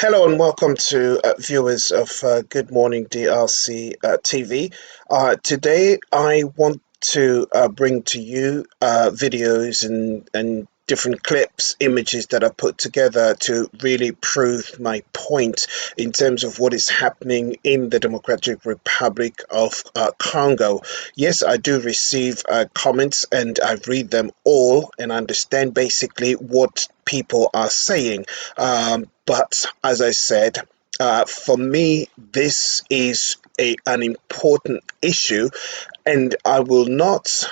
Hello and welcome to viewers of Good Morning DRC TV. Today I want to bring to you videos and different clips, images that are put together to really prove my point in terms of what is happening in the Democratic Republic of Congo. Yes, I do receive comments and I read them all and understand basically what people are saying. But as I said, for me, this is an important issue, and I will not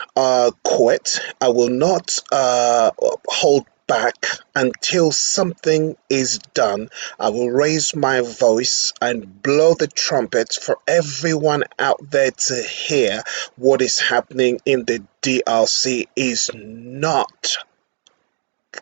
quit. I will not hold back until something is done. I will raise my voice and blow the trumpet for everyone out there to hear what is happening in the DRC is not,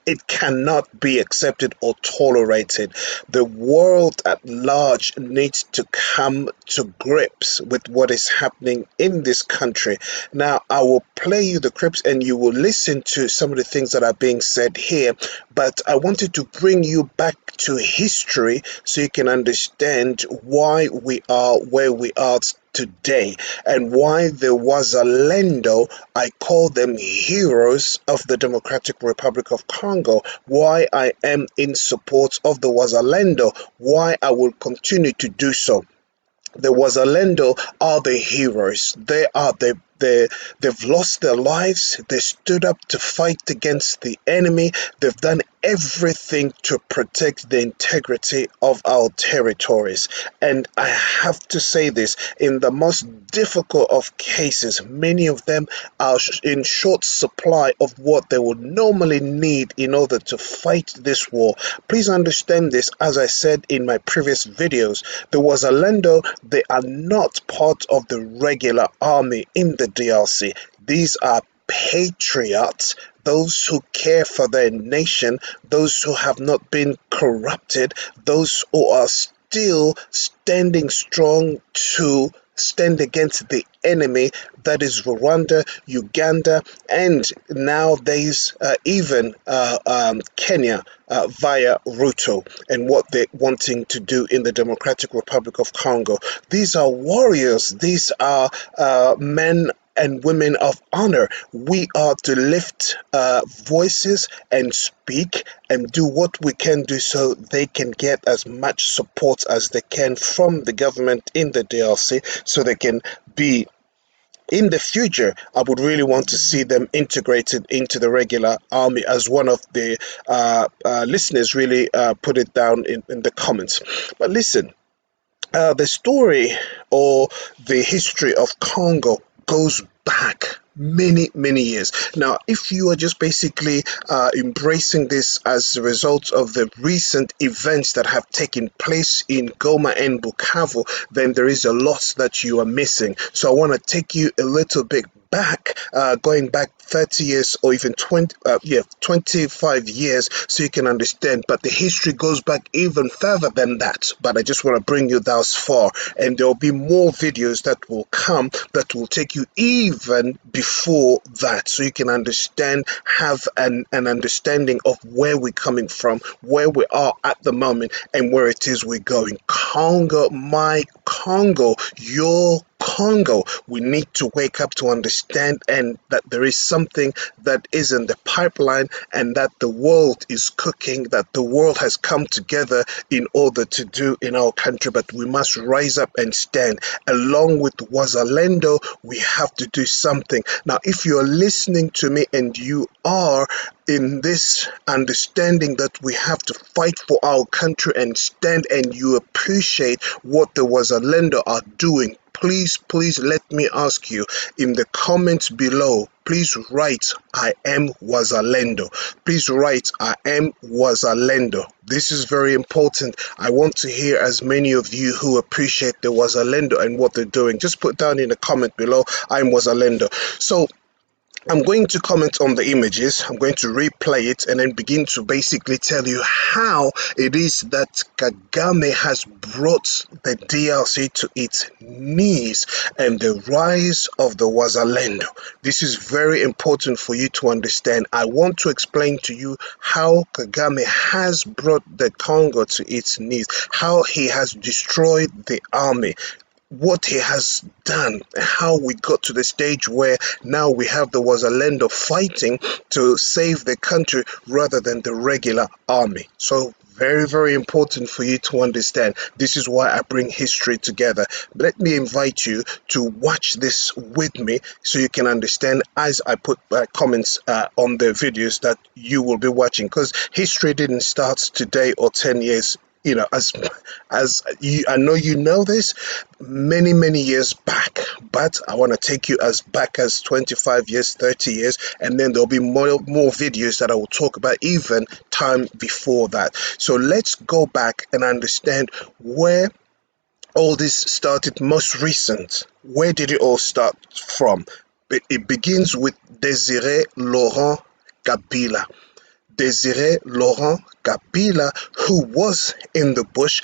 it cannot be accepted or tolerated. The world at large needs to come to grips with what is happening in this country. Now, I will play you the clips and you will listen to some of the things that are being said here, but I wanted to bring you back to history so you can understand why we are where we are today and why the Wazalendo, I call them heroes of the Democratic Republic of Congo, why I am in support of the Wazalendo, why I will continue to do so. The Wazalendo are the heroes. They've lost their lives. They stood up to fight against the enemy. They've done everything to protect the integrity of our territories. And I have to say this, in the most difficult of cases, many of them are in short supply of what they would normally need in order to fight this war. Please understand this, as I said in my previous videos, the Wazalendo, they are not part of the regular army in the DRC. These are patriots, those who care for their nation, those who have not been corrupted, those who are still standing strong to stand against the enemy, that is Rwanda, Uganda, and nowadays even Kenya via Ruto and what they're wanting to do in the Democratic Republic of Congo. These are warriors. These are men and women of honor. We are to lift voices and speak and do what we can do so they can get as much support as they can from the government in the DRC so they can be in the future. I would really want to see them integrated into the regular army, as one of the listeners really put it down in the comments. But listen, the story or the history of Congo goes back many years. Now, if you are just basically embracing this as a result of the recent events that have taken place in Goma and Bukavu, then there is a lot that you are missing. So I want to take you a little bit back, going back 30 years or even 25 years, so you can understand. But the history goes back even further than that. But I just want to bring you thus far, and there will be more videos that will come that will take you even before that, so you can understand, have an understanding of where we're coming from, where we are at the moment, and where it is we're going. Congo, my Congo, your Congo, we need to wake up to understand and that there is something that is in the pipeline and that the world is cooking, that the world has come together in order to do in our country. But we must rise up and stand. Along with Wazalendo, we have to do something. Now, if you're listening to me and you are in this understanding that we have to fight for our country and stand, and you appreciate what the Wazalendo are doing, please let me ask you in the comments below, please write I am Wazalendo. Please write I am Wazalendo. This is very important. I want to hear as many of you who appreciate the Wazalendo and what they're doing. Just put down in the comment below I am Wazalendo. So I'm going to comment on the images, I'm going to replay it and then begin to basically tell you how it is that Kagame has brought the DRC to its knees and the rise of the Wazalendo. This is very important for you to understand. I want to explain to you how Kagame has brought the Congo to its knees, how he has destroyed the army, what he has done, how we got to the stage where now we have the Wazalendo fighting to save the country rather than the regular army. So very, very important for you to understand. This is why I bring history together. Let me invite you to watch this with me so you can understand as I put comments on the videos that you will be watching, because history didn't start today or 10 years, as you, I know you know this, many years back, but I want to take you as back as 25 years, 30 years, and then there'll be more videos that I will talk about even time before that. So let's go back and understand where all this started most recent. Where did it all start from? It begins with Désiré Laurent Kabila. Désiré Laurent Kabila, who was in the bush.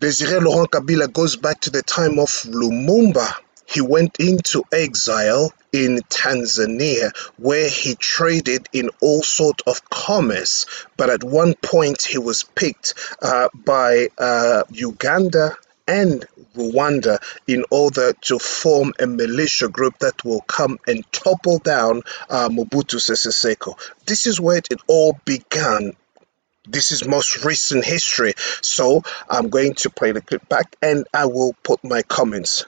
Désiré Laurent Kabila goes back to the time of Lumumba. He went into exile in Tanzania, where he traded in all sorts of commerce. But at one point, he was picked by Uganda and Rwanda in order to form a militia group that will come and topple down Mobutu Sese Seko. This is where it all began. This is most recent history. So I'm going to play the clip back and I will put my comments.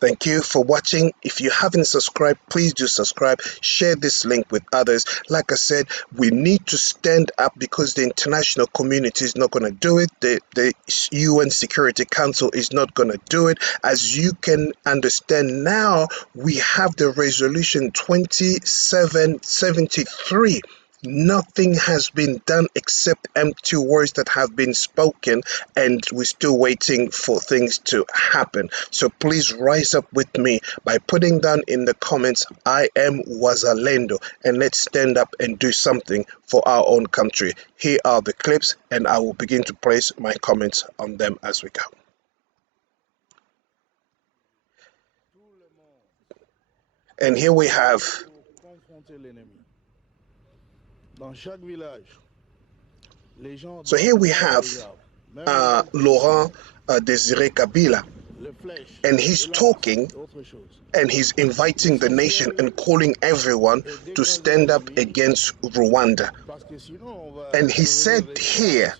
Thank you for watching. If you haven't subscribed, please do subscribe. Share this link with others. Like I said, we need to stand up because the international community is not going to do it. The UN Security Council is not going to do it. As you can understand now, we have the resolution 2773. Nothing has been done except empty words that have been spoken, and we're still waiting for things to happen. So please rise up with me by putting down in the comments, I am Wazalendo, and let's stand up and do something for our own country. Here are the clips, and I will begin to place my comments on them as we go. And here we have So here we have Laurent Désiré Kabila, and he's talking and he's inviting the nation and calling everyone to stand up against Rwanda. And he said here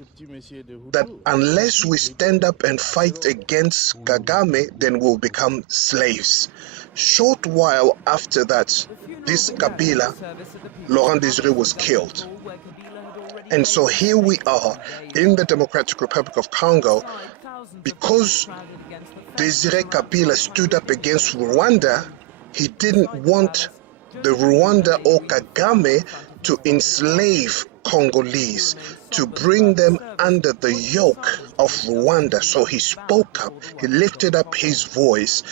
that unless we stand up and fight against Kagame, then we'll become slaves. Short while after that, this Kabila, Laurent Désiré, was killed. And so here we are in the Democratic Republic of Congo because Désiré Kabila stood up against Rwanda. He didn't want the Rwanda or Kagame to enslave Congolese, to bring them under the yoke of Rwanda. So he spoke up, he lifted up his voice.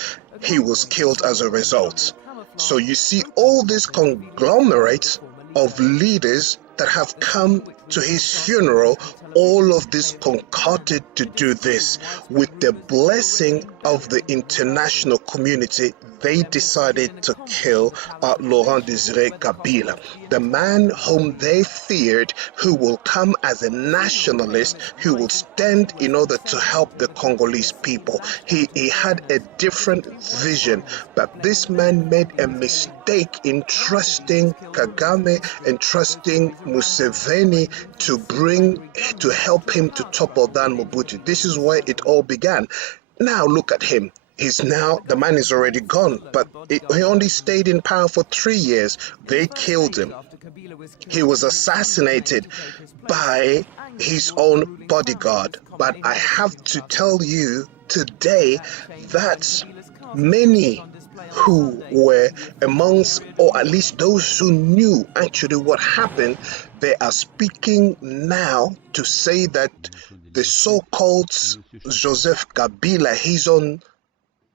He was killed as a result. So you see all this conglomerate of leaders that have come to his funeral, all of this concocted to do this. With the blessing of the international community, they decided to kill Laurent Désiré Kabila, the man whom they feared, who will come as a nationalist, who will stand in order to help the Congolese people. He had a different vision, but this man made a mistake in trusting Kagame and trusting Museveni to help him to topple down Mobutu. This is where it all began. Now look at him. The man is already gone, but he only stayed in power for 3 years. They killed him. He was assassinated by his own bodyguard. But I have to tell you today that many who were amongst, or at least those who knew actually what happened, they are speaking now to say that the so-called Joseph Kabila, he's on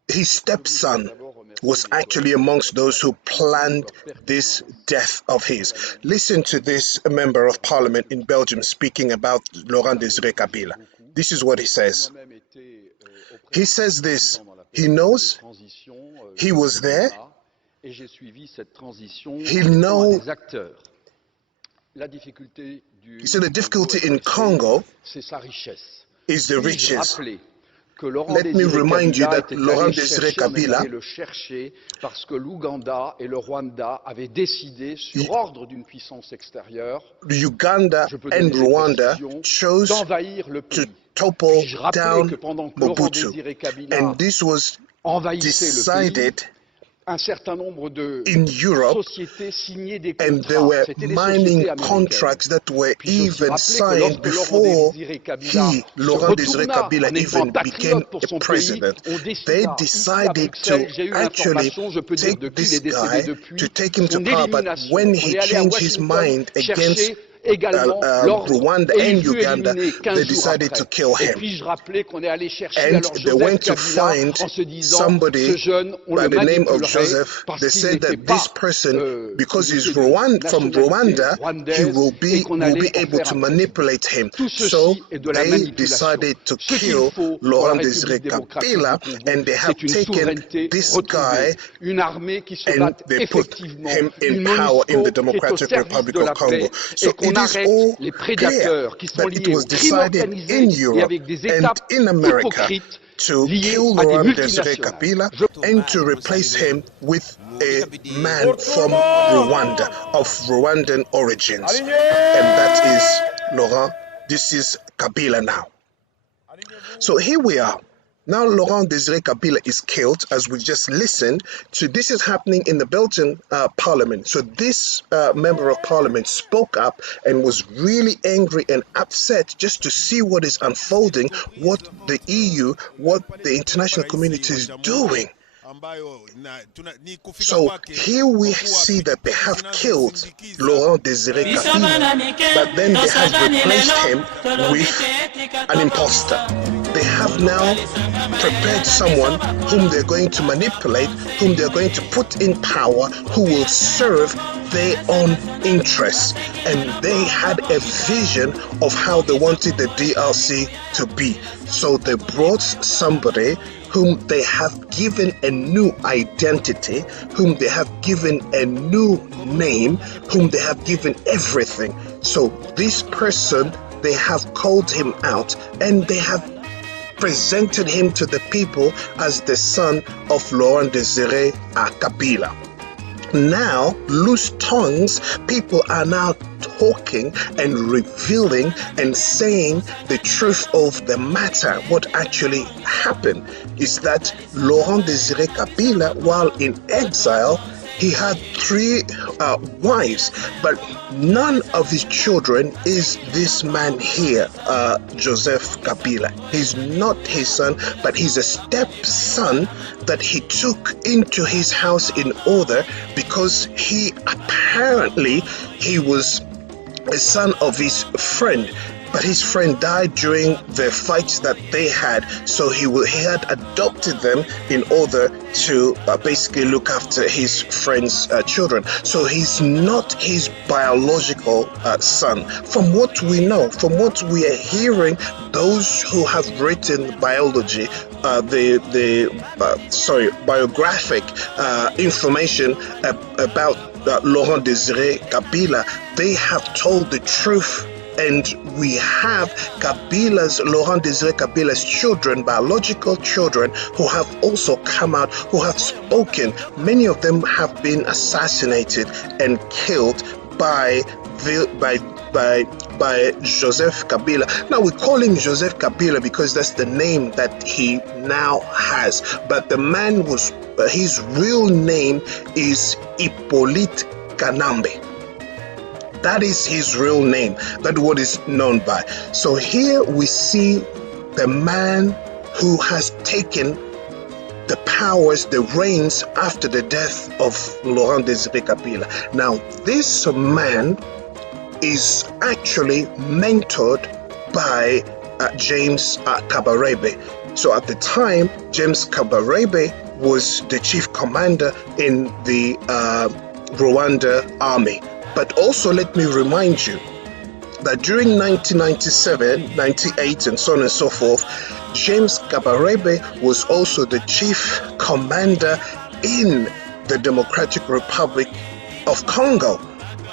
his stepson was actually amongst those who planned this death of his. Listen to this member of parliament in Belgium speaking about Laurent Désiré Kabila. This is what he says. He says this, he knows, he was there, he knows. He said the difficulty in Congo is the riches. Let me remind you that Laurent Désiré Kabila, parce que l'Ouganda et le Rwanda avaient décidé, sur ordre d'une puissance extérieure, Uganda and Rwanda chose to topple down Mobutu, and this was decided un certain nombre de in Europe, sociétés signaient des and there were mining contracts that were even signed before Laurent Désiré Kabila, even became a president. They decided to actually take this guy, to take him to power, but when he changed his mind against Rwanda and Uganda, they decided to kill him. And they went to find somebody by the name of Joseph. They said that this person, because he's from Rwanda, he will be able to manipulate him. So they decided to kill Laurent Désiré Kabila, and they have taken this guy and they put him in power in the Democratic Republic of Congo. So it is all clear that it was decided in Europe and in America to kill Laurent Désiré Kabila and to replace him with a man from Rwanda, of Rwandan origins. And that is Laurent. This is Kabila now. So here we are. Now Laurent Désiré Kabila is killed, as we just listened to. This is happening in the Belgian parliament. So this member of parliament spoke up and was really angry and upset just to see what is unfolding, what the EU, what the international community is doing. So here we see that they have killed Laurent Désiré Kabila, but then they have replaced him with an imposter. They have now prepared someone whom they're going to manipulate, whom they're going to put in power, who will serve their own interests. And they had a vision of how they wanted the DRC to be. So they brought somebody whom they have given a new identity, whom they have given a new name, whom they have given everything. So this person, they have called him out and they have presented him to the people as the son of Laurent Désiré Kabila. Now, loose tongues, people are now talking and revealing and saying the truth of the matter. What actually happened is that Laurent Désiré Kabila, while in exile, he had 3 wives, but none of his children is this man here, Joseph Kabila. He's not his son, but he's a stepson that he took into his house in order because he was a son of his friend. But his friend died during the fights that they had, so he had adopted them in order to basically look after his friend's children. So he's not his biological son. From what we know, from what we are hearing, those who have written biology, biographic information about Laurent Désiré Kabila, they have told the truth. And we have Laurent Désiré Kabila's children, biological children, who have also come out, who have spoken. Many of them have been assassinated and killed by Joseph Kabila. Now we call him Joseph Kabila because that's the name that he now has. But the man was, his real name is Hippolyte Kanambe. That is his real name. That's what is known by. So here we see the man who has taken the powers, the reins after the death of Laurent Désiré Kabila. Now, this man is actually mentored by James Kabarebe. So at the time, James Kabarebe was the chief commander in the Rwanda army. But also let me remind you that during 1997, 98, and so on and so forth, James Kabarebe was also the chief commander in the Democratic Republic of Congo.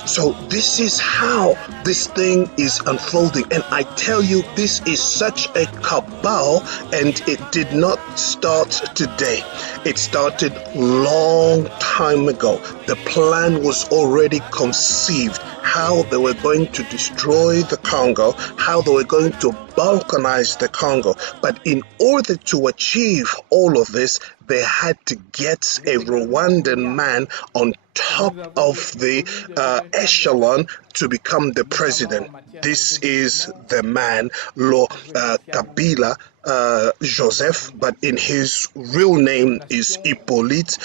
So this is how this thing is unfolding. And I tell you, this is such a cabal, and it did not start today. It started long time ago. The plan was already conceived, how they were going to destroy the Congo, how they were going to balkanize the Congo. But in order to achieve all of this, they had to get a Rwandan man on top of the echelon to become the president. This is the man, Kabila Joseph, but in his real name is Hippolyte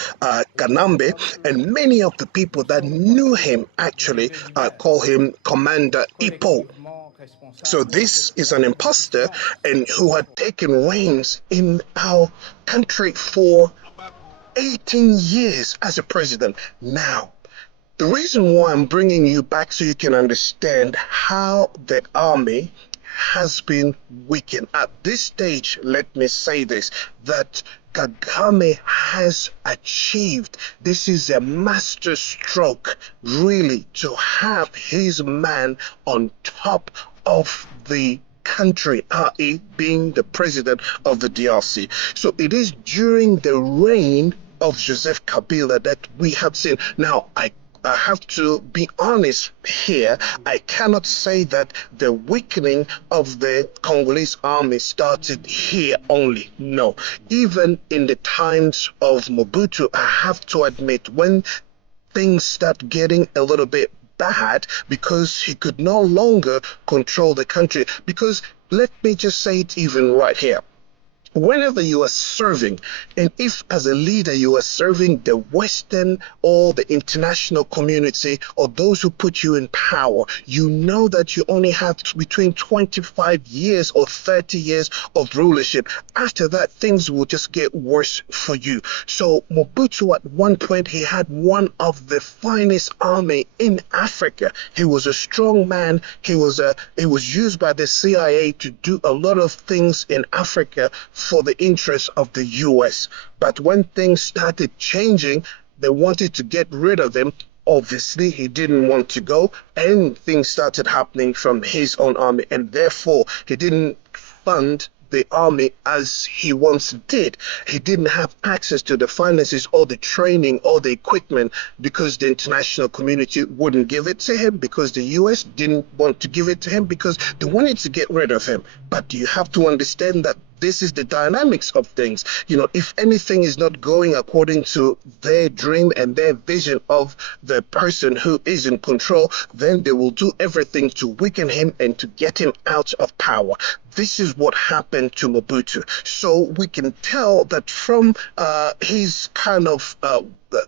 Kanambe, and many of the people that knew him actually call him Commander Hippo. So this is an imposter and who had taken reins in our country for 18 years as a president. Now, the reason why I'm bringing you back so you can understand how the army has been weakened. At this stage, let me say this, that Kagame has achieved, this is a master stroke, really, to have his man on top of the country, i.e. being the president of the DRC. So it is during the reign of Joseph Kabila that we have seen. Now, I have to be honest here. I cannot say that the weakening of the Congolese army started here only. No. Even in the times of Mobutu, I have to admit, when things start getting a little bit bad because he could no longer control the country. Because let me just say it even right here. Whenever you are serving, and if as a leader you are serving the Western or the international community or those who put you in power, you know that you only have between 25 years or 30 years of rulership. After that, things will just get worse for you. So Mobutu, at one point, he had one of the finest army in Africa. He was a strong man. He was used by the CIA to do a lot of things in Africa for the interests of the US. But when things started changing, they wanted to get rid of him. Obviously, he didn't want to go, and things started happening from his own army, and therefore he didn't fund the army as he once did. He didn't have access to the finances or the training or the equipment because the international community wouldn't give it to him, because the US didn't want to give it to him, because they wanted to get rid of him. But you have to understand that this is the dynamics of things. You know, if anything is not going according to their dream and their vision of the person who is in control, then they will do everything to weaken him and to get him out of power. This is what happened to Mobutu. So we can tell that from his kind of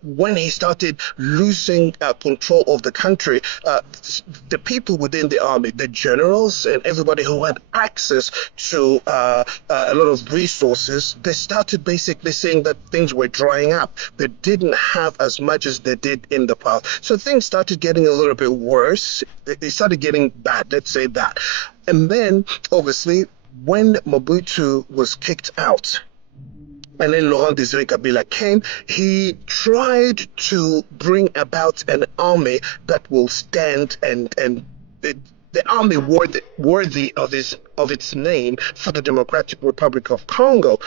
when he started losing control of the country, the people within the army, the generals and everybody who had access to a lot of resources, they started basically saying that things were drying up. They didn't have as much as they did in the past. So things started getting a little bit worse. They started getting bad, let's say that. And then, obviously, when Mobutu was kicked out, and then Laurent Desire Kabila came, he tried to bring about an army that will stand and the army worthy of its name for the Democratic Republic of Congo.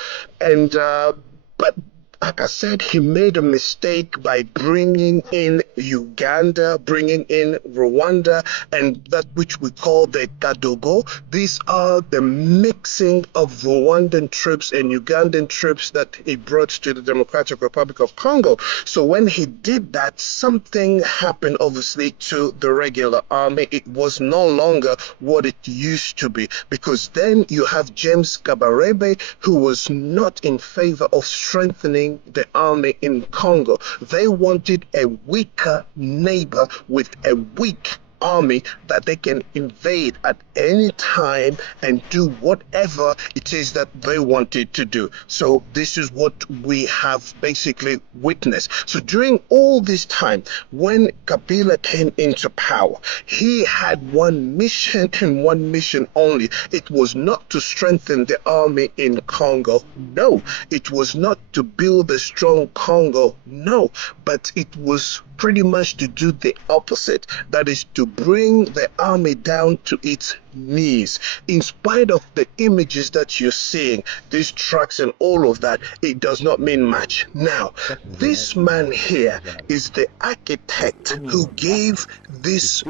And but like I said, he made a mistake by bringing in Uganda, bringing in Rwanda, and that which we call the Kadogo. These are the mixing of Rwandan troops and Ugandan troops that he brought to the Democratic Republic of Congo. So when he did that, something happened, obviously, to the regular army. It was no longer what it used to be, because then you have James Kabarebe, who was not in favor of strengthening the army in Congo. They wanted a weaker neighbor with a weak army that they can invade at any time and do whatever it is that they wanted to do. So this is what we have basically witnessed. So during all this time, when Kabila came into power, he had one mission and one mission only. It was not to strengthen the army in Congo. No, it was not to build a strong Congo. No, but it was pretty much to do the opposite. That is to bring the army down to its knees. In spite of the images that you're seeing, these trucks and all of that, it does not mean much. Now, this man here is the architect who gave this,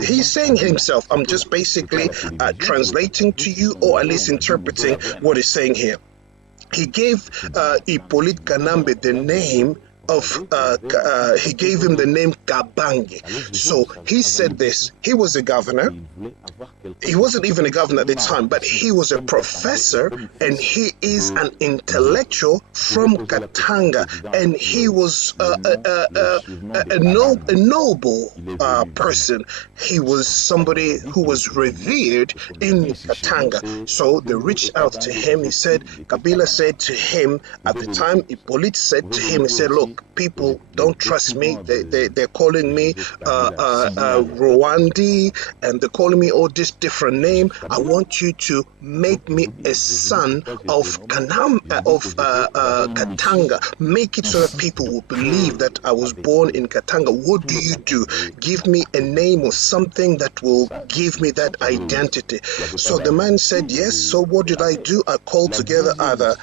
he's saying himself, I'm just basically translating to you, or at least interpreting what he's saying here. He gave Hippolyte Kanambe the name of he gave him the name Kabange. So he said this. He was a governor. He wasn't even a governor at the time, but he was a professor, and he is an intellectual from Katanga, and he was a noble person. He was somebody who was revered in Katanga. So they reached out to him. He said, Kabila said to him at the time, Hippolyte said to him, he said, look, people don't trust me. They're calling me Rwandi, and they're calling me all this different name. I want you to make me a son of Katanga. Make it so that people will believe that I was born in Katanga. What do you do? Give me a name or something that will give me that identity. So the man said yes. So what did I do? I called together other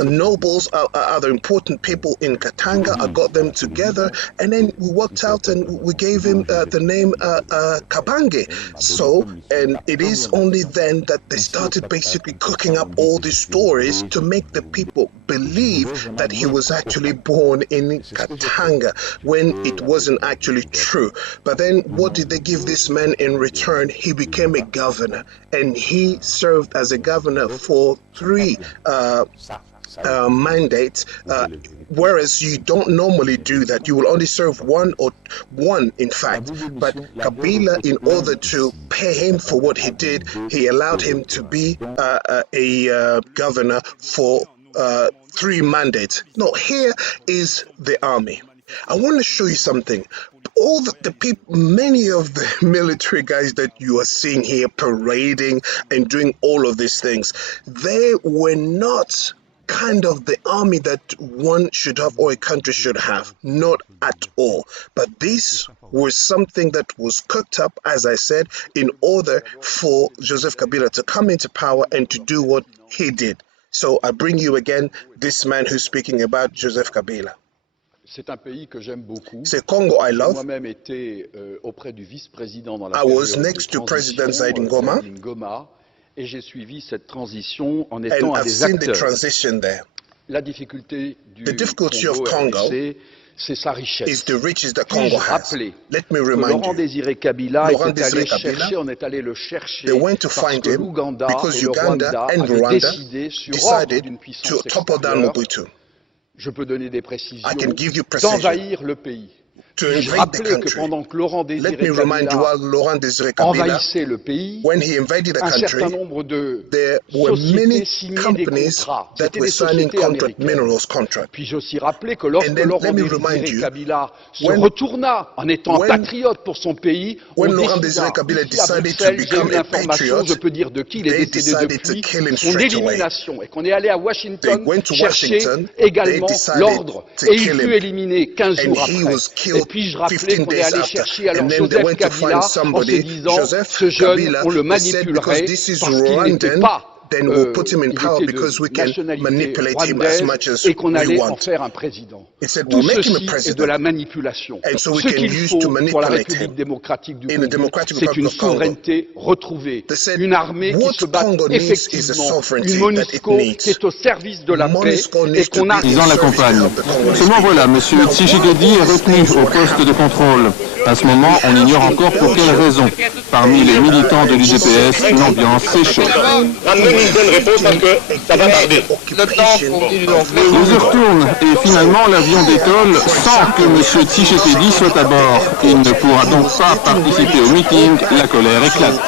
nobles, other important people in Katanga. I got them together, and then we worked out and we gave him the name Kabange. So, and it is only then that they started basically cooking up all these stories to make the people believe that he was actually born in Katanga when it wasn't actually true. But then what did they give this man in return? He became a governor, and he served as a governor for 3 mandates, whereas you don't normally do that. You will only serve one, in fact. But Kabila, in order to pay him for what he did, he allowed him to be a governor for 3 mandates. No, here is the army. I want to show you something. All the people, many of the military guys that you are seeing here parading and doing all of these things, they were not kind of the army that one should have or a country should have. Not at all. But this was something that was cooked up, as I said, in order for Joseph Kabila to come into power and to do what he did. So I bring you again this man who's speaking about Joseph Kabila. C'est un pays que j'aime beaucoup. C'est Congo I love. Moi-même été auprès du vice-président dans la I was next to President Zaid Ngoma, et j'ai suivi cette transition en étant un des acteurs. La difficulté du Congo, c'est sa richesse. Puis-je rappeler que Laurent Désiré Kabila est allé le chercher parce que l'Ouganda et le Rwanda avaient décidé sur ordre d'une puissance extérieure, je peux donner des précisions, d'envahir le pays. Je rappelais que pendant que Laurent Désiré Kabila envahissait le pays, un certain nombre de sociétés signaient des contrats. C'était des sociétés américaines. Puis j'ai aussi rappelé que lorsque Laurent Désiré Kabila se retourna en étant patriote pour son pays, on décida ici à Bruxelles, j'ai eu l'information, je peux dire de qui il est décédé depuis, son élimination, et qu'on est allé à Washington chercher également l'ordre, et il fut éliminé 15 jours après. Et puis je rappelais qu'on est allé chercher alors Joseph Kabila en se disant ce jeune, on le manipulerait parce qu'il n'était pas then we'll put him in power because we can manipulate him as much as et qu'on we allait en want. faire un président. It said Tout we'll make him a ceci est de president, la manipulation. and so we Ce can qu'il use faut to pour la manipulate République him. démocratique du In the Congo, Democratic c'est Republic une of Congo, souveraineté retrouvée, they said une armée qui what se bat Congo needs is a effectivement, sovereignty une that it MONUSCO needs. qui est au service de la paix MONUSCO et needs to qu'on be a... in Président service to l'accompagne. help the Congolese Seulement people. voilà, M. Now, Tshisekedi while est all these retenu things au were poste de happening, contrôle. À ce moment, on ignore encore pour quelles raisons. Parmi les militants de l'UDPS, l'ambiance s'échauffe. in une bonne réponse parce que ça va tarder. Les heures tournent et finalement l'avion décolle sans que M. Tshisekedi soit à bord. Il ne pourra donc pas participer au meeting, la colère éclate.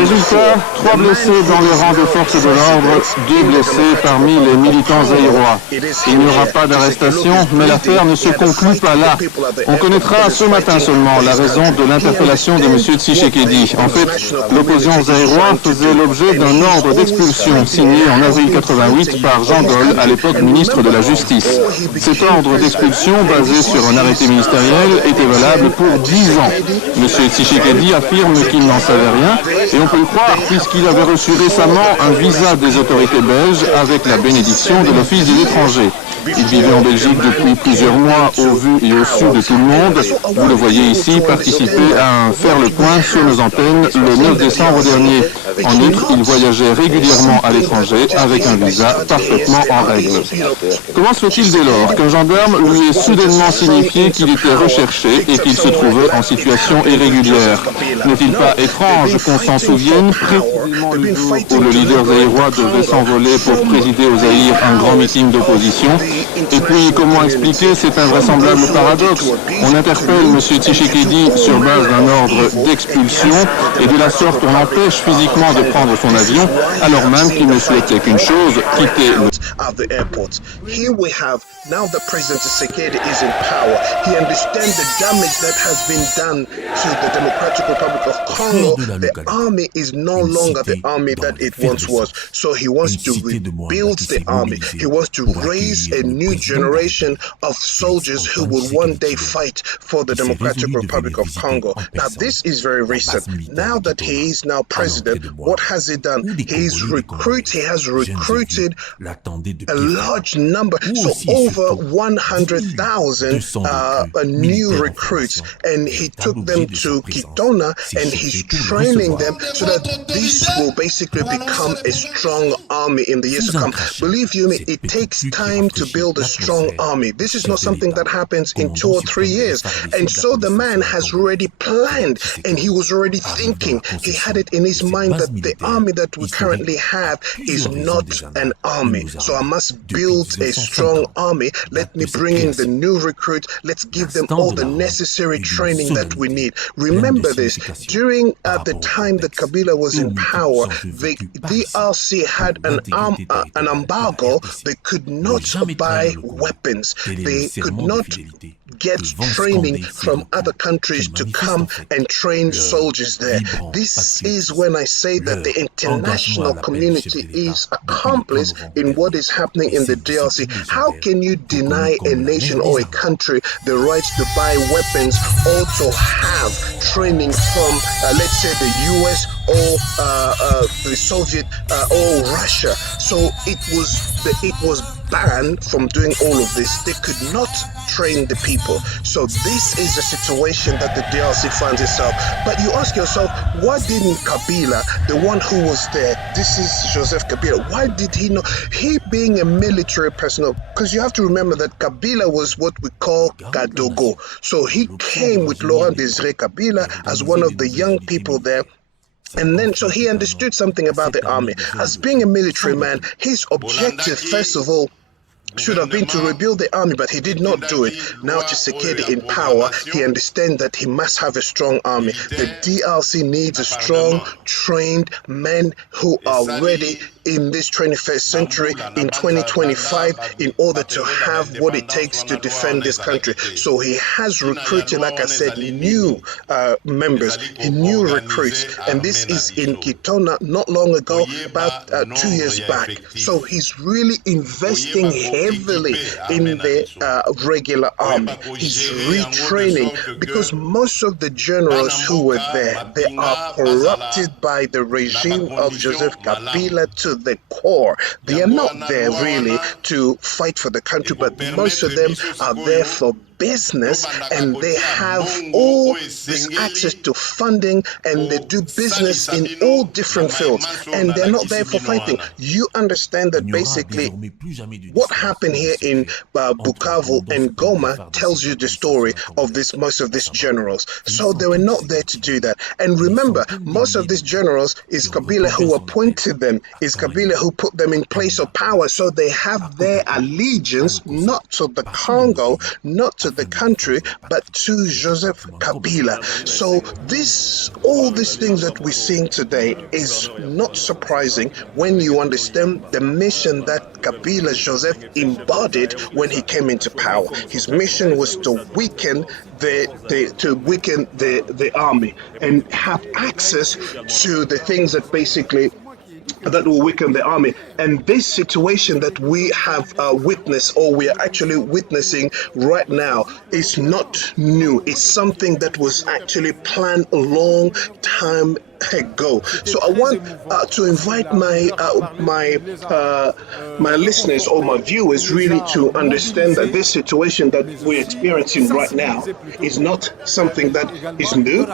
Résultat, 3 blessés dans les rangs des forces de l'ordre, 2 blessés parmi les militants zaïrois. Il n'y aura pas d'arrestation, mais l'affaire ne se conclut pas là. On connaîtra ce matin seulement la raison de l'interpellation de M. Tshisekedi. En fait, l'opposition zaïrois faisait l'objet d'un ordre d'expulsion signé en avril 88 par Jean Gol, à l'époque ministre de la Justice. Cet ordre d'expulsion, basé sur un arrêté ministériel, était valable pour 10 ans. M. Tshisekedi affirme qu'il n'en savait rien, et on peut le croire puisqu'il avait reçu récemment un visa des autorités belges avec la bénédiction de l'Office des étrangers. Il vivait en Belgique depuis plusieurs mois au vu et au su de tout le monde. Vous le voyez ici participer à un faire le point sur nos antennes le 9 décembre dernier. En outre, il voyageait régulièrement à l'étranger avec un visa parfaitement en règle. Comment se fait-il dès lors qu'un gendarme lui ait soudainement signifié qu'il était recherché et qu'il se trouvait en situation irrégulière? N'est-il pas étrange qu'on s'en souvienne précisément le jour où le leader zaïrois devait s'envoler pour présider au Zaïre un grand meeting d'opposition? Et puis, comment expliquer cet invraisemblable paradoxe? On interpelle M. Tshisekedi sur base d'un ordre d'expulsion et de la sorte on l'empêche physiquement de prendre son avion alors même qu'il ne souhaitait qu'une chose, quitter le... At the airport. Here we have, now that President Tshisekedi is in power, he understands the damage that has been done to the Democratic Republic of Congo. The army is no longer the army that it once was. So he wants to rebuild the army. He wants to raise a new generation of soldiers who will one day fight for the Democratic Republic of Congo. Now this is very recent. Now that he is now president, what has he done? He has recruited a large number, so over 100,000 new recruits, and he took them to Kitona and he's training them so that this will basically become a strong army in the years to come. Believe you me, it takes time to build a strong army. This is not something that happens in 2 or 3 years, and so the man has already planned and he was already thinking, he had it in his mind that the army that we currently have is not an army, so I must build a strong army. Let me bring in the new recruits. Let's give them all the necessary training that we need. Remember this, during the time that Kabila was in power, the DRC had an embargo. They could not buy weapons. They could not get training from other countries to come and train soldiers there. This is when I say that the international community is accomplice in what is happening in the DRC. How can you deny a nation or a country the rights to buy weapons or to have training from, let's say, the US or the Soviet or Russia? So it was banned from doing all of this. They could not train the people. So this is the situation that the DRC finds itself. But you ask yourself, why didn't Kabila, the one who was there, this is Joseph Kabila, why did he not? He being a military personnel, because you have to remember that Kabila was what we call Kadogo. So he came with Laurent Désiré Kabila as one of the young people there. And then, so he understood something about the army. As being a military man, his objective, first of all, should have been to rebuild the army, but he did not do it. Now Tshisekedi in power, he understands that he must have a strong army. The DRC needs a strong, trained men who are ready in this 21st century, in 2025, in order to have what it takes to defend this country. So he has recruited, like I said, new members, new recruits, and this is in Kitona not long ago, about 2 years back. So he's really investing heavily in the regular army. He's retraining, because most of the generals who were there, they are corrupted by the regime of Joseph Kabila to the core. They are not there really to fight for the country, but most of them are there for business, and they have all this access to funding, and they do business in all different fields, and they're not there for fighting. You understand that basically what happened here in Bukavu and Goma tells you the story of most of these generals. So they were not there to do that. And remember, most of these generals is Kabila who appointed them, is Kabila who put them in place of power. So they have their allegiance not to the Congo, not to the country, but to Joseph Kabila. So all these things that we're seeing today is not surprising when you understand the mission that Kabila Joseph embodied when he came into power. His mission was to weaken the army and have access to the things that basically that will weaken the army. And this situation that we have witnessed, or we are actually witnessing right now, is not new. It's something that was actually planned a long time ago. So I want to invite my listeners or my viewers really to understand that this situation that we're experiencing right now is not something that is new.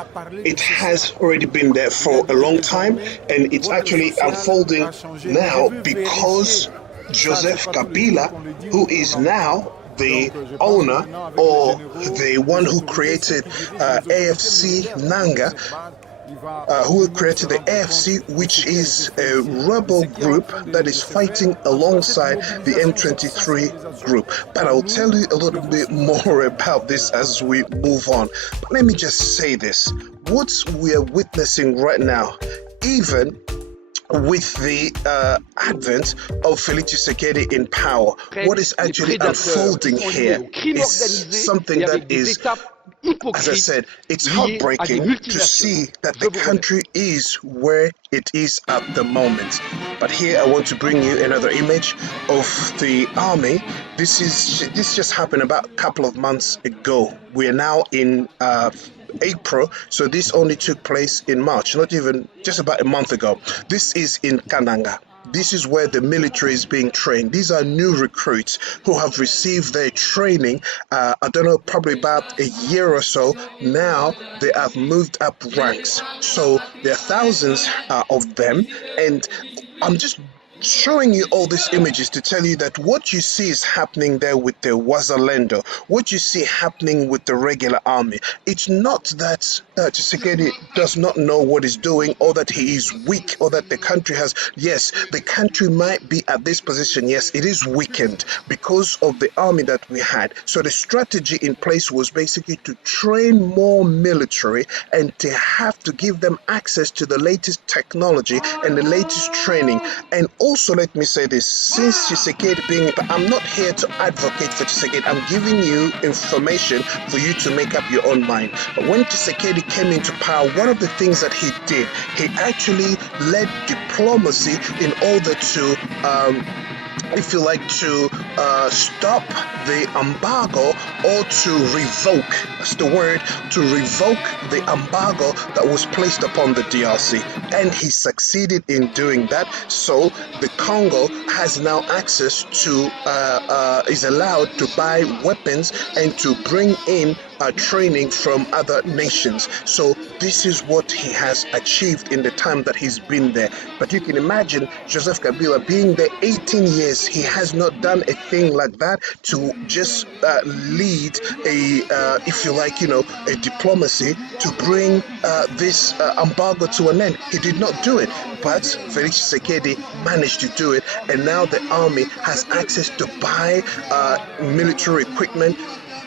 It has already been there for a long time, and it's actually unfolding now because Joseph Kabila, who is now the owner or the one who created AFC Nangaa, who created the AFC, which is a rebel group that is fighting alongside the M23 group. But I'll tell you a little bit more about this as we move on. But let me just say this. What we are witnessing right now, even with the advent of Félix Tshisekedi in power, what is actually unfolding here is something that is, as I said, it's heartbreaking to see that the country is where it is at the moment. But here I want to bring you another image of the army. This just happened about a couple of months ago. We are now in April, so this only took place in March, not even just about a month ago. This is in Nangaa. This is where the military is being trained. These are new recruits who have received their training, I don't know, probably about a year or so. Now they have moved up ranks. So there are thousands of them, and I'm just showing you all these images to tell you that what you see is happening there with the Wazalendo, what you see happening with the regular army. It's not that Tshisekedi does not know what he's doing, or that he is weak, or that the country has, yes, the country might be at this position, yes, it is weakened because of the army that we had. So the strategy in place was basically to train more military and to have to give them access to the latest technology and the latest training. And also, let me say this, since Tshisekedi being, I'm not here to advocate for Tshisekedi, I'm giving you information for you to make up your own mind. But when Tshisekedi came into power, one of the things that he did, he actually led diplomacy in order to if you like, to stop the embargo, or to revoke, that's the word, to revoke the embargo that was placed upon the DRC. And he succeeded in doing that. So the Congo has now access to, is allowed to buy weapons and to bring in training from other nations. So this is what he has achieved in the time that he's been there. But you can imagine Joseph Kabila being there 18 years, he has not done a thing like that to just lead a, if you like, a diplomacy to bring this embargo to an end. He did not do it, but Felix Tshisekedi managed to do it, and now the army has access to buy military equipment,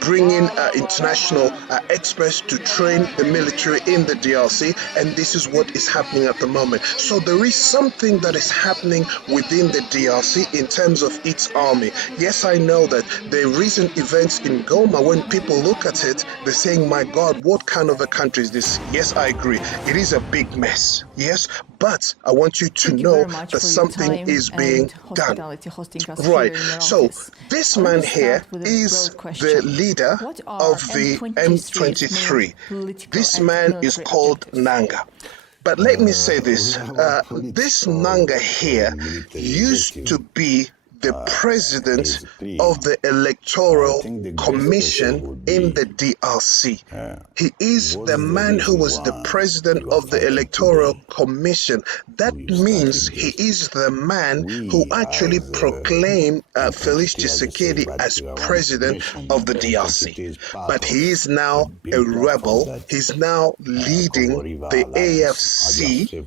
bringing international experts to train the military in the DRC, and this is what is happening at the moment. So there is something that is happening within the DRC in terms of its army. Yes, I know that the recent events in Goma, when people look at it, they're saying, my God, what kind of a country is this? Yes, I agree. It is a big mess. Yes, but I want you to know that something is being done. Right. So this man here is the leader of the M23. This man is called Nangaa. But let me say this. This Nangaa here used to be the president of the Electoral Commission in the DRC. He is the man who was the president of the Electoral Commission. That means he is the man who actually proclaimed Felix Tshisekedi as president of the DRC. But he is now a rebel. He's now leading the AFC.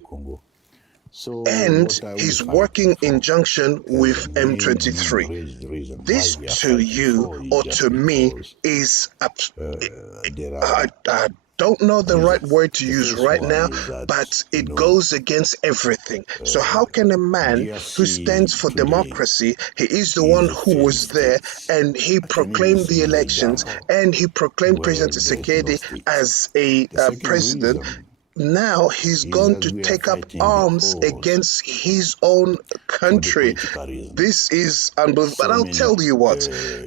And he's working in junction with M23. This to you or to me is, I don't know the right word to use right now, but it goes against everything. So how can a man who stands for democracy, he is the one who was there and he proclaimed the elections and he proclaimed President Tshisekedi as a president, now he's going to take up arms against his own country. This is unbelievable. But I'll tell you what,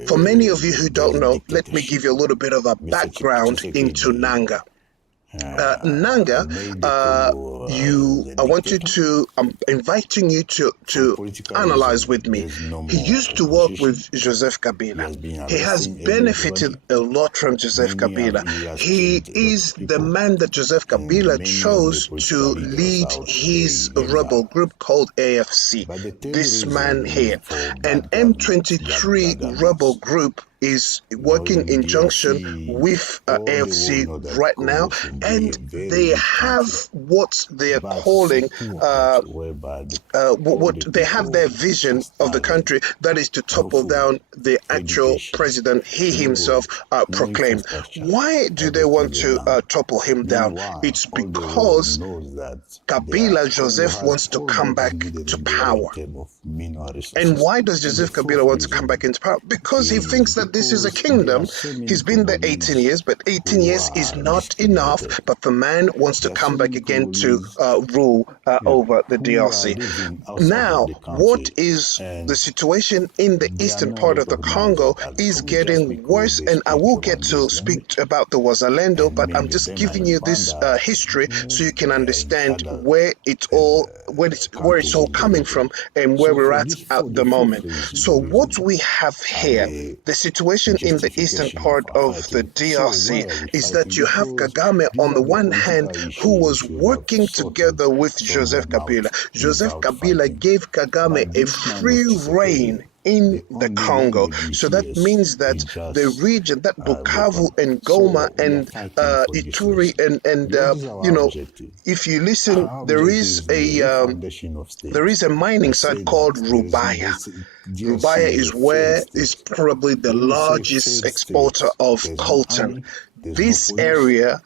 for many of you who don't know, let me give you a little bit of a background into Nangaa. Nangaa, I'm inviting you to analyze with me. He used to work with Joseph Kabila. He has benefited a lot from Joseph Kabila. He is the man that Joseph Kabila chose to lead his rebel group called AFC. This man here. An M23 rebel group is working in junction with AFC right now, and they have what they are calling what they have their vision of the country, that is to topple down the actual president he himself proclaimed. Why do they want to topple him down? It's because Kabila Joseph wants to come back to power. And why does Joseph Kabila want to come back into power? Because he thinks that this is a kingdom. He's been there 18 years, but 18 years is not enough. But the man wants to come back again to rule over the DRC. Now, what is the situation in the eastern part of the Congo is getting worse, and I will get to speak about the Wazalendo, but I'm just giving you this history so you can understand where it's all coming from and where we're at the moment. So what we have here, the situation in the eastern part of the DRC is that you have Kagame on the one hand, who was working together with Joseph Kabila. Joseph Kabila gave Kagame a free rein in the Congo. So that means that the region, that Bukavu and Goma and Ituri and if you listen, there is a mining site called Rubaya. Rubaya is probably the largest exporter of coltan. This area,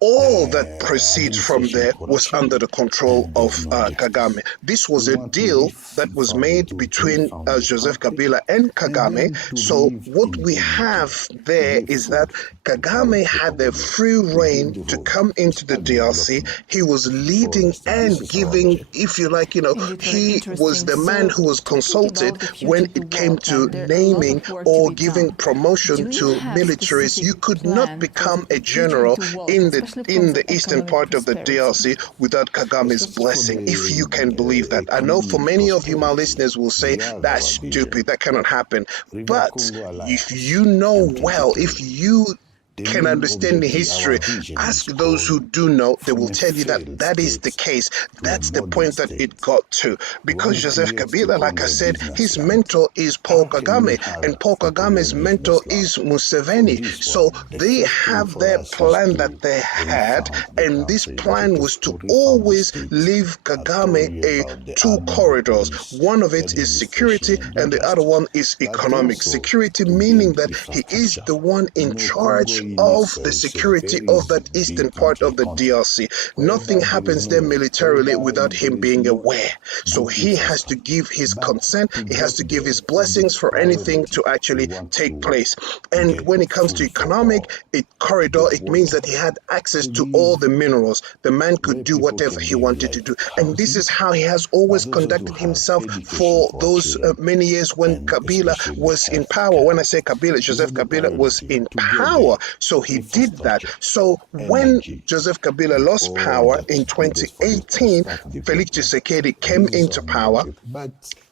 all that proceeds from there was under the control of Kagame. This was a deal that was made between Joseph Kabila and Kagame. So what we have there is that Kagame had a free rein to come into the DRC. He was leading and giving, if you like, he was the man who was consulted when it came to naming or giving promotion to militaries. You could not become a general in the eastern part of the DRC without Kagame's blessing, if you can believe that. I know for many of you, my listeners, will say, that's stupid, that cannot happen. But if you know well, if you can understand the history. Ask those who do know, they will tell you that that is the case. That's the point that it got to. Because Joseph Kabila, like I said, his mentor is Paul Kagame, and Paul Kagame's mentor is Museveni. So they have their plan that they had, and this plan was to always leave Kagame two corridors. One of it is security, and the other one is economic security, meaning that he is the one in charge of the security of that eastern part of the DRC. Nothing happens there militarily without him being aware. So he has to give his consent, he has to give his blessings for anything to actually take place. And when it comes to economic corridor, it means that he had access to all the minerals. The man could do whatever he wanted to do. And this is how he has always conducted himself for those many years when Kabila was in power. When I say Kabila, Joseph Kabila was in power. So he did that. So when Joseph Kabila lost power in 2018, Felix Tshisekedi came into power.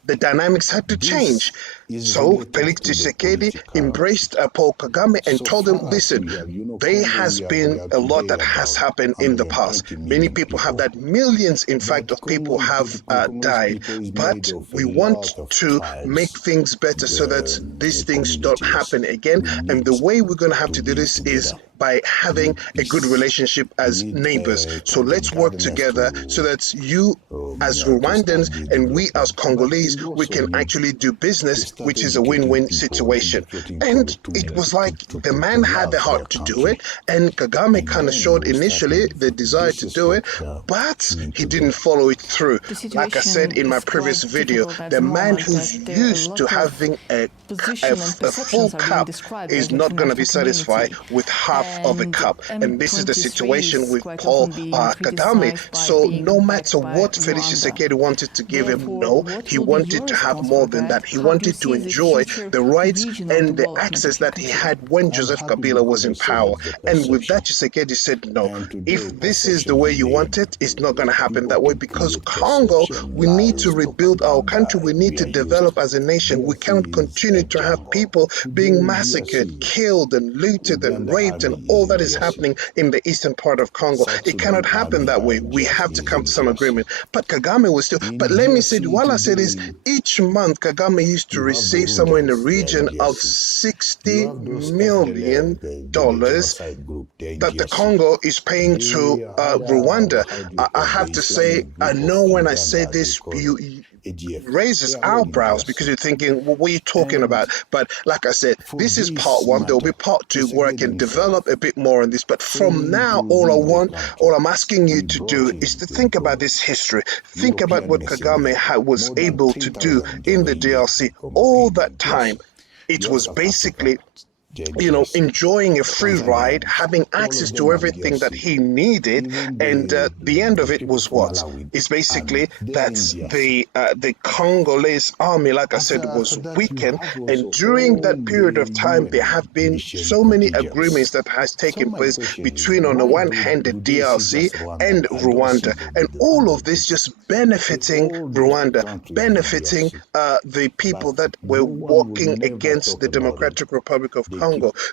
The dynamics had to change. So Felix Tshisekedi embraced Paul Kagame and told him, listen, there has been a lot that has happened in the past. Many people have died. Millions, in fact, of people have died. But we want to make things better so that these things don't happen again. And the way we're going to have to do this is by having a good relationship as neighbors. So let's work together so that you as Rwandans and we as Congolese, we can actually do business, which is a win-win situation. And it was like the man had the heart to do it, and Kagame kind of showed initially the desire to do it, but he didn't follow it through. Like I said in my previous video, the man who's used to having a full cup is not going to be satisfied with half of a cup. And this is the situation with Paul Kagame. So no matter what Felix Tshisekedi wanted to give him, no, he wanted to have more than that. He wanted to enjoy the rights and the access that he had when Joseph Kabila was in power. And with that, Tshisekedi said, no, if this is the way you want it, it's not going to happen that way, because Congo, we need to rebuild our country. We need to develop as a nation. We cannot continue to have people being massacred, killed and looted and raped and all that is happening in the eastern part of Congo. It cannot happen that way. We have to come to some agreement. But Kagame was still, but let me say, while I say this, each month Kagame used to receive somewhere in the region of $60 million that the Congo is paying to Rwanda. I have to say, I know when I say this, it raises eyebrows because you're thinking, well, what are you talking about? But like I said, this is part one. There will be part two where I can develop a bit more on this. But from now, all I'm asking you to do is to think about this history. Think about what Kagame was able to do in the DRC all that time. It was basically, enjoying a free ride, having access to everything that he needed, and the end of it was what? It's basically that the Congolese army, like I said, was weakened, and during that period of time, there have been so many agreements that has taken place between, on the one hand, the DRC and Rwanda, and all of this just benefiting Rwanda, benefiting the people that were walking against the Democratic Republic of Congo.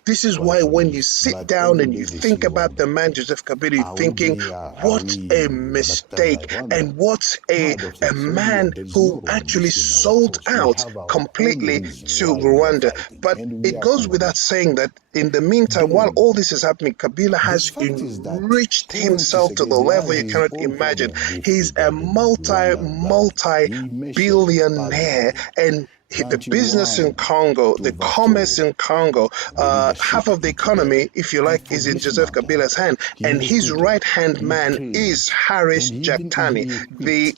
This is why when you sit down and you think about the man Joseph Kabila, you're thinking, what a mistake, and what a man who actually sold out completely to Rwanda. But it goes without saying that in the meantime, while all this is happening, Kabila has enriched himself to the level you cannot imagine. He's a multi-billionaire, and the business in Congo, the commerce in Congo, half of the economy, if you like, is in Joseph Kabila's hand. And his right-hand man is Haris Jaktani, the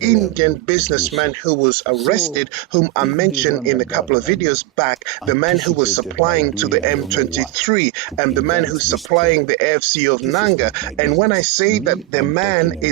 Indian businessman who was arrested, whom I mentioned in a couple of videos back, the man who was supplying to the M23, and the man who's supplying the AFC of Nangaa. And when I say that the man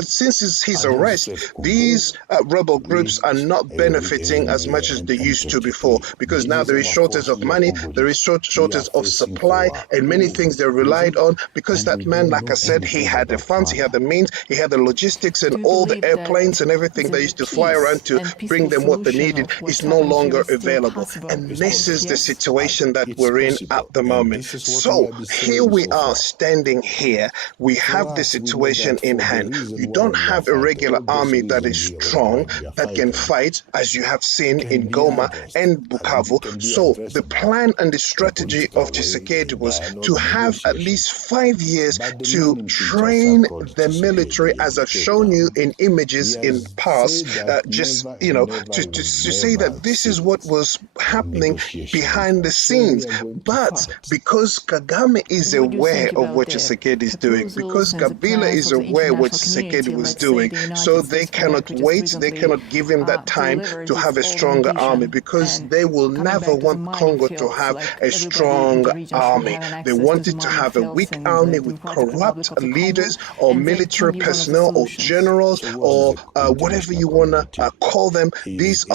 since his arrest, these rebel groups are not benefiting as much much as they used to before, because now there is shortage of money, there is shortage of supply, and many things they relied on, because that man, like I said, he had the funds, he had the means, he had the logistics, and all the airplanes and everything they used to fly around to bring them what they needed is no longer available. And this is the situation that we're in at the moment. So here we are standing here. We have the situation in hand. You don't have a regular army that is strong, that can fight, as you have seen in Goma and Bukavu. So the plan and the strategy of Tshisekedi was to have at least 5 years to train the military, as I've shown you in images in the past, to say that this is what was happening behind the scenes. But because Kagame is aware of what Tshisekedi is doing, because Kabila is aware what Tshisekedi was doing, so they cannot wait, they cannot give him that time to have a stronger army, because they will never want Congo to have a strong army. They wanted to have a weak army with corrupt leaders or military personnel or generals or whatever you want to call them. This,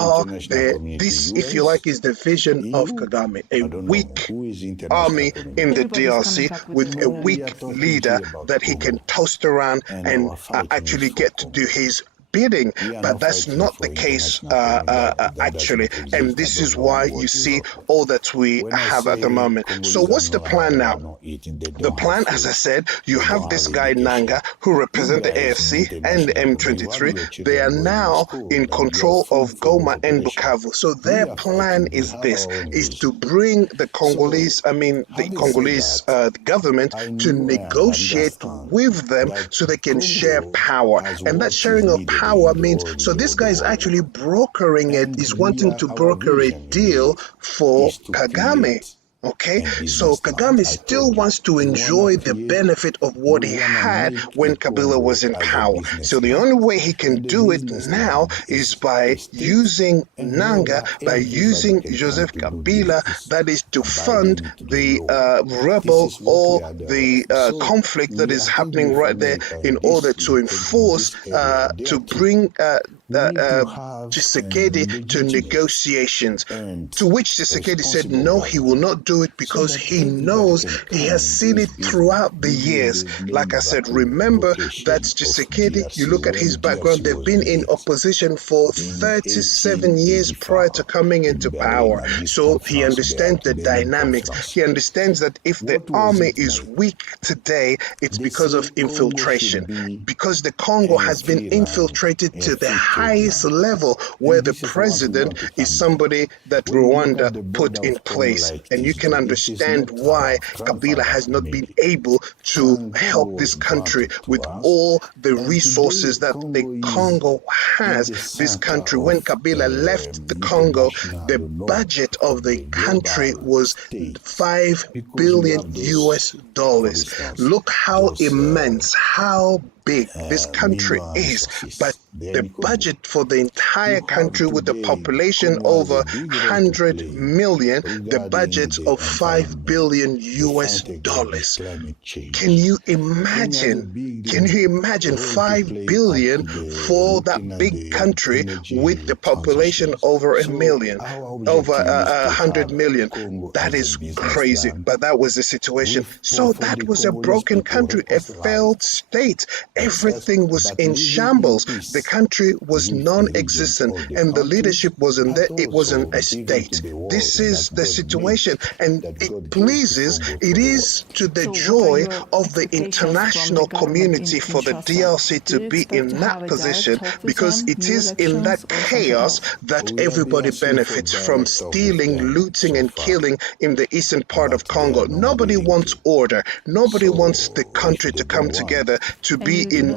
if you like, is the vision of Kagame, a weak army in the DRC with a weak leader that he can toast around and actually get to do his bidding. But that's not the case actually, and this is why you see all that we have at the moment. So what's the plan now? The plan, as I said, you have this guy Nangaa, who represent the AFC and the M23. They are now in control of Goma and Bukavu. So their plan is this, is to bring the Congolese government to negotiate with them so they can share power. And that sharing of power means, so this guy is actually brokering it, is wanting to broker a deal for Kagame. Okay, so Kagame still wants to enjoy the benefit of what he had when Kabila was in power. So the only way he can do it now is by using Nangaa, by using Joseph Kabila, that is to fund the rebel or the conflict that is happening right there, in order to enforce, to bring Tshisekedi to negotiations, to which Tshisekedi said no, he will not do it, because he knows, he has seen it throughout the years. Like I said, remember that Tshisekedi, you look at his background, they've been in opposition for 37 years prior to coming into power. So he understands the dynamics. He understands that if the army is weak today, it's because of infiltration, because the Congo has been infiltrated to the highest level, where the president is somebody that Rwanda put in place. And you can understand why Kabila has not been able to help this country with all the resources that the Congo has. This country, when Kabila left the Congo, the budget of the country was $5 billion US. Look how immense, how big this country is, but the budget for the entire country, with the population over 100 million, the budget of $5 billion US. Can you imagine? Can you imagine 5 billion for that big country with the population over a million, over 100 million? That is crazy, but that was the situation. So that was a broken country, a failed state. Everything was in shambles. The country was non-existent, and the leadership wasn't there. It wasn't a state. This is the situation, and it is to the joy of the international community for the DRC to be in that position, because it is in that chaos that everybody benefits from, stealing, looting, and killing in the eastern part of Congo. Nobody wants order. Nobody wants the country to come together, to be in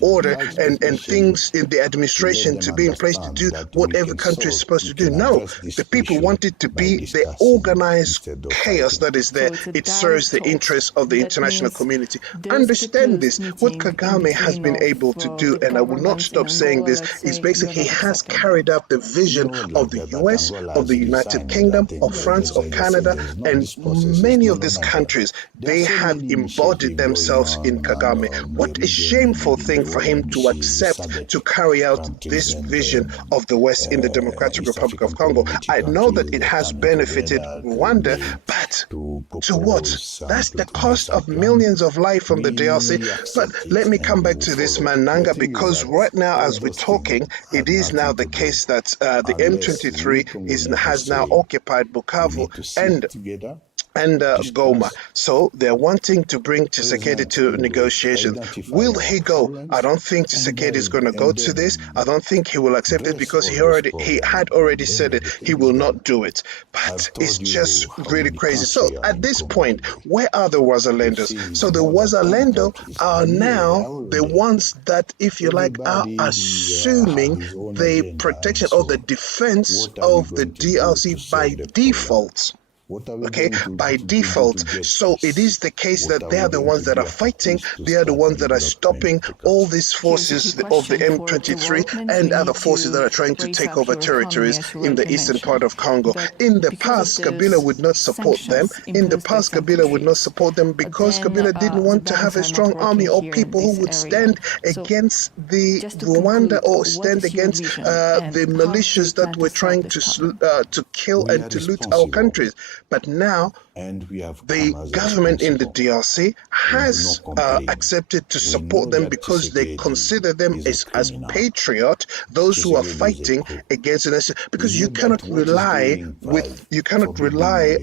order, and things in the administration to be in place to do what every country is supposed to do. No, the people want it to be the organized chaos that is there. It serves the interests of the international community. Understand this. What Kagame has been able to do, and I will not stop saying this, is basically he has carried out the vision of the US, of the United Kingdom, of France, of Canada, and many of these countries. They have embodied themselves in Kagame. What a shameful thing for him to accept to carry out this vision of the West in the Democratic Republic of Congo. I know that it has benefited Rwanda, but to what? That's the cost of millions of lives from the DRC. But let me come back to this man, Nangaa, because right now, as we're talking, it is now the case that the M23 has now occupied Bukavu and Goma. So they're wanting to bring Tshisekedi to negotiations. Will he go? I don't think Tshisekedi is going to go to this. I don't think he will accept it because he had already said it. He will not do it. But it's just really crazy. So at this point, where are the Wazalendos? So the Wazalendo are now the ones that, if you like, are assuming the protection or the defense of the DRC by default. Okay, by default. So it is the case that they are the ones that are fighting, they are the ones that are stopping all these forces of the M23 and other forces that are trying to take over territories in the eastern part of Congo. In the past, Kabila would not support them. In the past, Kabila would not support them because Kabila didn't want to have a strong army or people who would stand against the Rwanda or stand against the militias that were trying to kill and to loot our countries. But now, the government in the DRC has accepted to support them because they consider them as patriots, those who are fighting against the nation. Because you cannot rely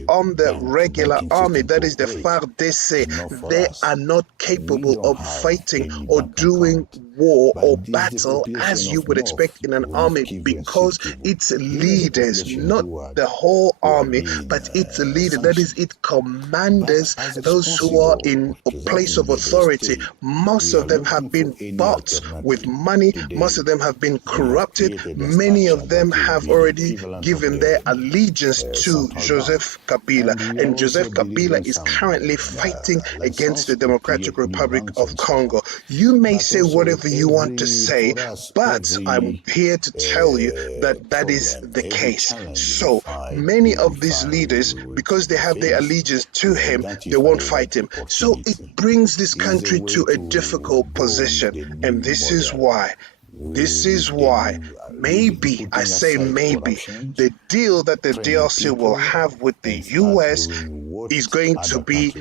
on the regular army, that is the FARDC. They are not capable of fighting or doing war or battle as you would expect in an army, because its leaders, not the whole army, but its leader, that is its commanders, those who are in a place of authority, most of them have been bought with money, most of them have been corrupted, many of them have already given their allegiance to Joseph Kabila, and Joseph Kabila is currently fighting against the Democratic Republic of Congo. You may say whatever you want to say, but I'm here to tell you that that is the case. So many of these leaders, because they have their allegiance to him, they won't fight him. So it brings this country to a difficult position, and this is why maybe, I say maybe, the deal that the DRC will have with the US is going to be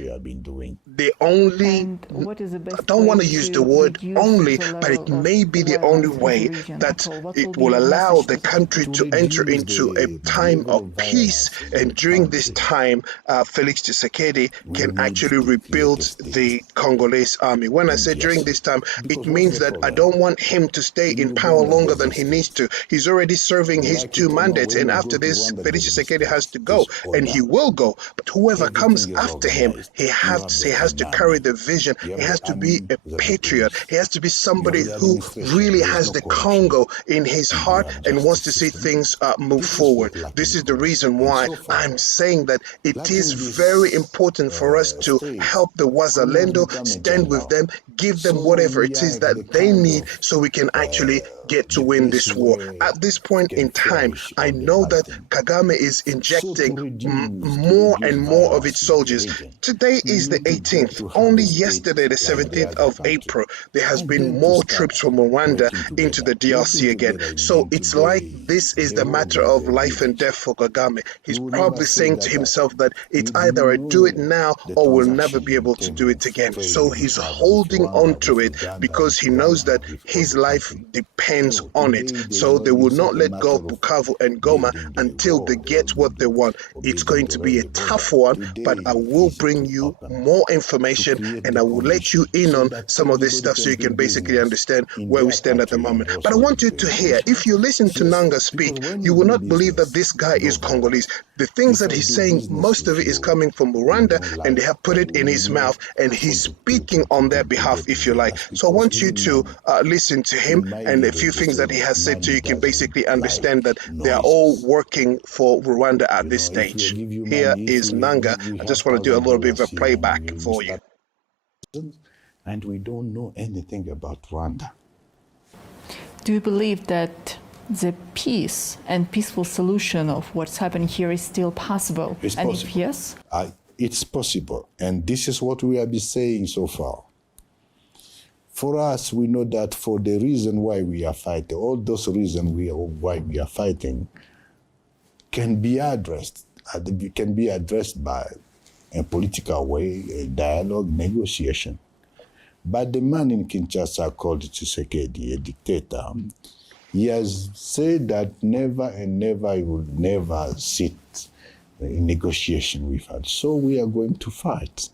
the only, I don't want to use the word only, but it may be the only way that it will allow the country to enter into a time of peace. And during this time, Felix Tshisekedi can actually rebuild the Congolese army. When I say during this time, it means that I don't want him to stay in power longer than he needs to. He's already serving his 2 mandates, and after this, Felix Tshisekedi has to go, and he will go. But whoever comes after him, he has to carry the vision. He has to be a patriot. He has to be somebody who really has the Congo in his heart and wants to see things move forward. This is the reason why I'm saying that it is very important for us to help the Wazalendo, stand with them, give them whatever it is that they need so we can actually get to win this war. At this point in time, I know that Kagame is injecting more and more of its soldiers. Today is the 18th. Only yesterday, the 17th of April, there has been more troops from Rwanda into the DRC again. So it's like this is the matter of life and death for Kagame. He's probably saying to himself that it's either I do it now or we'll never be able to do it again. So he's holding on to it because he knows that his life depends on it. So they will not let go of Bukavu and Goma until they get what they want. It's going to be a tough one, but I will bring you more information and I will let you in on some of this stuff so you can basically understand where we stand at the moment. But I want you to hear, if you listen to Nangaa speak, you will not believe that this guy is Congolese. The things that he's saying, most of it is coming from Rwanda, and they have put it in his mouth, and he's speaking on their behalf, if you like. So I want you to listen to him and a few things that he has said so you can basically understand that they are all working for Rwanda at this stage. Here is Nangaa. I just want to do a little bit of a playback for you. And we don't know anything about Rwanda. Do you believe that the peace and peaceful solution of what's happening here is still possible? It's and possible. If yes? It's possible. And this is what we have been saying so far. For us, we know that for the reason why we are fighting, all those reasons why we are fighting can be addressed by a political way, a dialogue, negotiation. But the man in Kinshasa called Tshisekedi a dictator. He has said that never and never he will never sit in negotiation with us. So we are going to fight.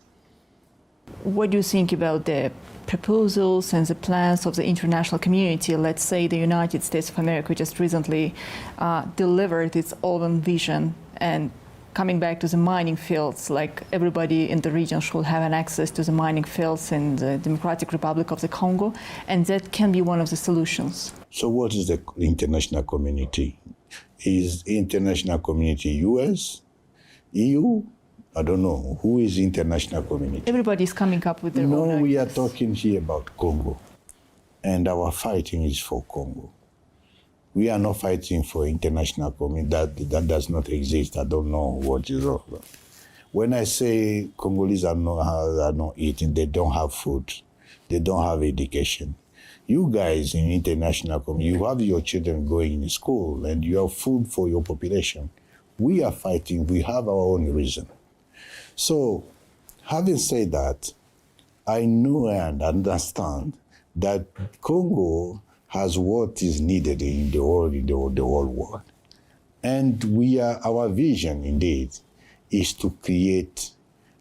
What do you think about the proposals and the plans of the international community? Let's say the United States of America just recently delivered its own vision, and coming back to the mining fields, like everybody in the region should have an access to the mining fields in the Democratic Republic of the Congo, and that can be one of the solutions. So what is the international community? Is international community US, EU? I don't know. Who is international community? Everybody is coming up with their own ideas. No, we are talking here about Congo, and our fighting is for Congo. We are not fighting for international community. That does not exist. I don't know what is wrong. When I say Congolese are not eating, they don't have food, they don't have education. You guys in international community, you have your children going to school and you have food for your population. We are fighting, we have our own reason. So, having said that, I know and understand that Congo has what is needed in the whole world. And our vision, indeed, is to create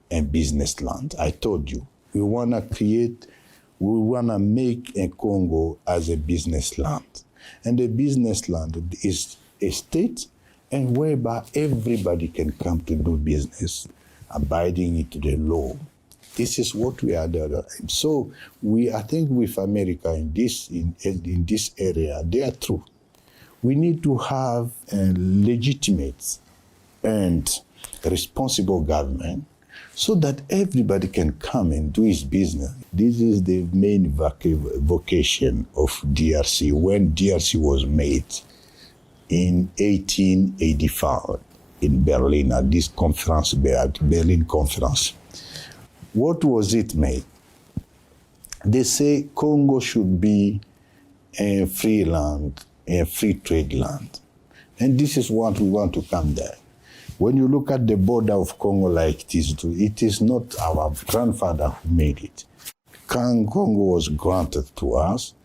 a business land. I told you, we want to make a Congo as a business land. And a business land is a state and whereby everybody can come to do business, abiding to the law. This is what we are doing. So I think with America in this area, they are true. We need to have a legitimate and responsible government so that everybody can come and do his business. This is the main vocation of DRC when DRC was made in 1885 in Berlin at this conference, Berlin Conference. What was it made? They say Congo should be a free land, a free trade land. And this is what we want to come there. When you look at the border of Congo like it is not our grandfather who made it. Congo was granted to us.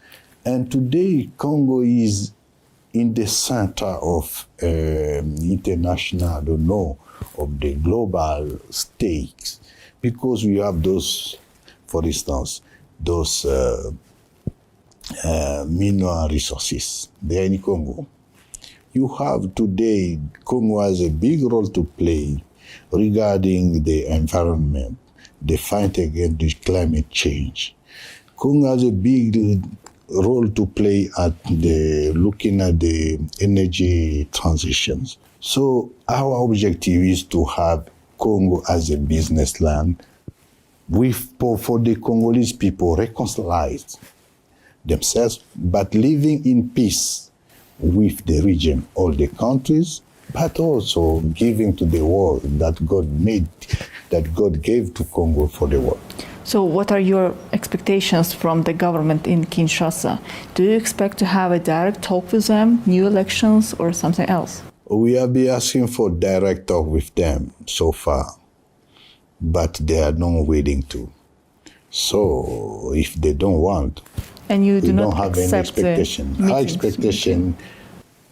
And today Congo is in the center of international, of the global stakes. Because we have those, for instance, those mineral resources there in Congo. You have today, Congo has a big role to play regarding the environment, the fight against the climate change. Congo has a big role to play at looking at the energy transitions. So our objective is to have Congo as a business land for the Congolese people reconciled themselves, but living in peace with the region, all the countries, but also giving to the world that God gave to Congo for the world. So what are your expectations from the government in Kinshasa? Do you expect to have a direct talk with them, new elections, or something else? We have been asking for direct talk with them so far, but they are not willing to. So if they don't want, and you do we not don't have any expectation. Our expectation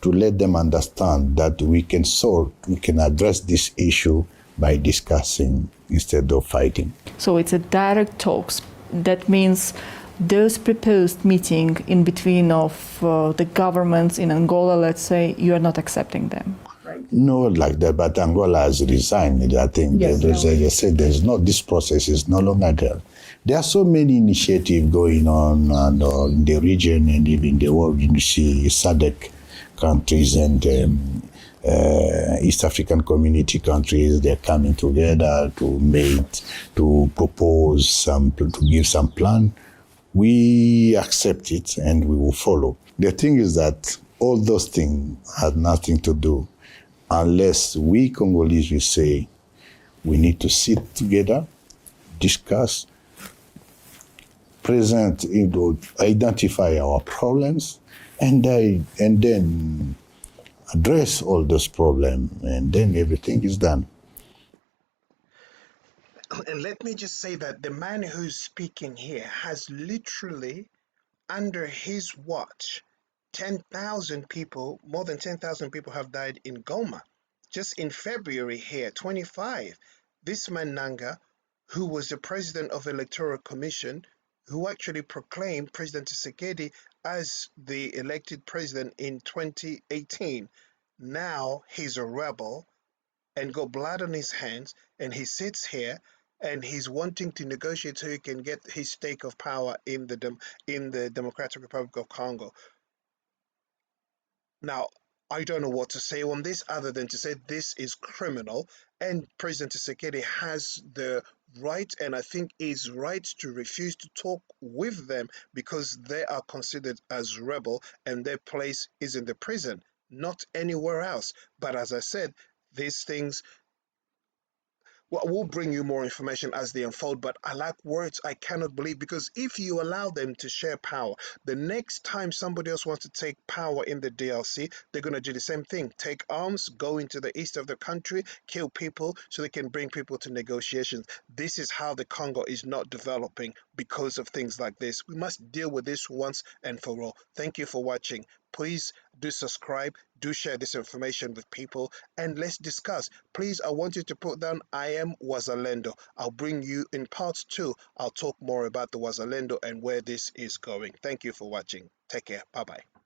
to let them understand that we can address this issue by discussing instead of fighting. So it's a direct talks. That means those proposed meeting in between of the governments in Angola, let's say, you are not accepting them. Right? No, like that, but Angola has resigned. I think yes, this process is no longer there. There are so many initiatives going on in the region and even the world. You see SADC countries and East African community countries, they're coming together to propose to give some plan. We accept it and we will follow. The thing is that all those things have nothing to do unless we Congolese will say we need to sit together, discuss, present, identify our problems, and then address all those problems, and then everything is done. And let me just say that the man who's speaking here has literally, under his watch, 10,000 people, more than 10,000 people have died in Goma. Just in February here, 25, this man Nangaa, who was the president of Electoral Commission, who actually proclaimed President Tshisekedi as the elected president in 2018, now he's a rebel and got blood on his hands, and he sits here and he's wanting to negotiate so he can get his stake of power in the Democratic Republic of Congo. Now, I don't know what to say on this other than to say this is criminal, and President Tshisekedi has the right, and I think is right, to refuse to talk with them because they are considered as rebel and their place is in the prison, not anywhere else. But as I said, these things, well, we'll bring you more information as they unfold, but I like words I cannot believe, because if you allow them to share power, the next time somebody else wants to take power in the DRC, they're going to do the same thing. Take arms, go into the east of the country, kill people so they can bring people to negotiations. This is how the Congo is not developing because of things like this. We must deal with this once and for all. Thank you for watching. Please do subscribe, do share this information with people, and let's discuss. Please, I want you to put down I am Wazalendo. I'll bring you in part 2. I'll talk more about the Wazalendo and where this is going. Thank you for watching. Take care. Bye-bye.